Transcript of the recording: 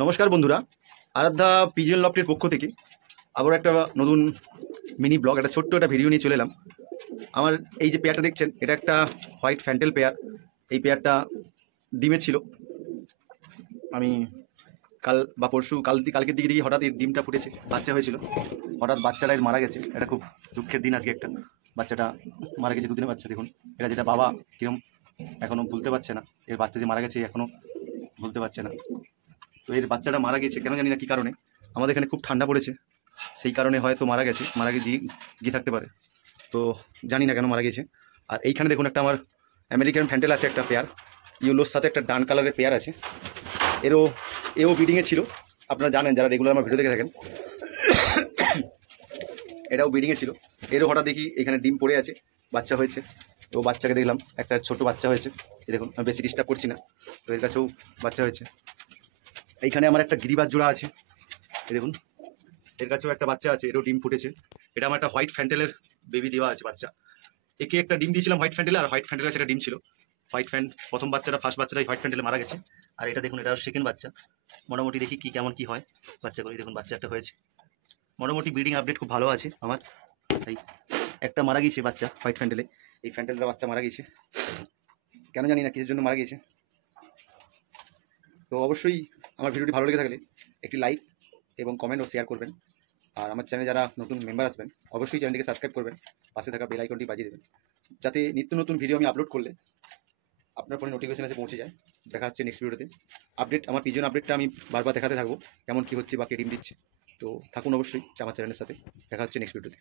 নমস্কার বন্ধুরা, আরাধ্যা পিজিএন লফটের পক্ষ থেকে আবার একটা নতুন মিনি ব্লগ, একটা ছোট্ট একটা ভিডিও নিয়ে চলে এলাম। আমার এই যে পেয়ারটা দেখছেন, এটা একটা হোয়াইট ফ্যান্টেল পেয়ার। এই পেয়ারটা ডিমে ছিল। আমি কাল বা পরশু কালকের দিকে হঠাৎ এই ডিমটা ফুটেছে, বাচ্চা হয়েছিল। হঠাৎ বাচ্চাটা এর মারা গেছে। এটা খুব দুঃখের দিন আজকে। একটা বাচ্চাটা মারা গেছে, দুদিনের বাচ্চা। দেখুন এটা যেটা বাবা কিরম এখনও ভুলতে পারছে না। এর বাচ্চা যে মারা গেছে এখনও ভুলতে পারছে না। তো এর বাচ্চাটা মারা গেছে কেন জানি না, কী কারণে। আমাদের এখানে খুব ঠান্ডা পড়েছে, সেই কারণে হয়তো মারা গেছে, মারা গিয়ে থাকতে পারে। তো জানি না কেন মারা গেছে। আর এইখানে দেখুন একটা আমার আমেরিকান ফ্যান্টেল আছে, একটা পেয়ার ইয়েলোর সাথে একটা ডান কালারের পেয়ার আছে। এও ব্রিডিংয়ে ছিল। আপনারা জানেন যারা রেগুলার আমার ভিডিও দেখে থাকেন, এটাও ব্রিডিংয়ে ছিল। এরও হঠাৎ দেখি এখানে ডিম পড়ে আছে, বাচ্চা হয়েছে। তো বাচ্চাকে দেখলাম, একটা ছোট বাচ্চা হয়েছে। এই দেখুন, আমি বেশি ডিস্টার্ব করছি না। তো এর কাছেও বাচ্চা হয়েছে। এইখানে আমার একটা গিরিবাজ জোড়া আছে, এই দেখুন, এর কাছেও একটা বাচ্চা আছে, এরও ডিম ফুটেছে। এটা আমার একটা হোয়াইট ফ্যান্টেলের বেবি দেওয়া আছে বাচ্চা। একে একটা ডিম দিয়েছিলাম হোয়াইট ফ্যান্টেলে, আর হোয়াইট ফ্যান্টেলের কাছে একটা ডিম ছিল। প্রথম বাচ্চাটা, ফার্স্ট বাচ্চাটাই হোয়াইট ফ্যান্টেলে মারা গেছে। আর এটা দেখুন, এটা সেকেন্ড বাচ্চা। মোটামুটি দেখি কেমন কি হয় বাচ্চাগুলো। দেখুন বাচ্চা একটা হয়েছে। মোটামুটি ব্রিডিং আপডেট খুব ভালো আছে আমার। এই একটা মারা গিয়েছে বাচ্চা হোয়াইট ফ্যান্টেলে, এই ফ্যান্টেলটা বাচ্চা মারা গিয়েছে, কেন জানি না কিসের জন্য মারা গিয়েছে। তো অবশ্যই আমার ভিডিওটি ভালো লেগে থাকলে একটি লাইক এবং কমেন্ট ও শেয়ার করবেন। আর আমার চ্যানেলে যারা নতুন মেম্বার আসবেন, অবশ্যই চ্যানেলটিকে সাবস্ক্রাইব করবেন, পাশে থাকা বেল আইকনটি বাজিয়ে দেবেন, যাতে নিত্য নতুন ভিডিও আমি আপলোড করলে আপনার ফোনে নোটিফিকেশন এসে পৌঁছে যায়। দেখা হচ্ছে নেক্সট ভিডিওতে। আমার পিজন আপডেটটা আমি বারবার দেখাতে থাকবো, কেমন কী হচ্ছে বা কে ডিম দিচ্ছে। তো থাকুন অবশ্যই আমার চ্যানেলের সাথে। দেখা হচ্ছে নেক্সট ভিডিওতে।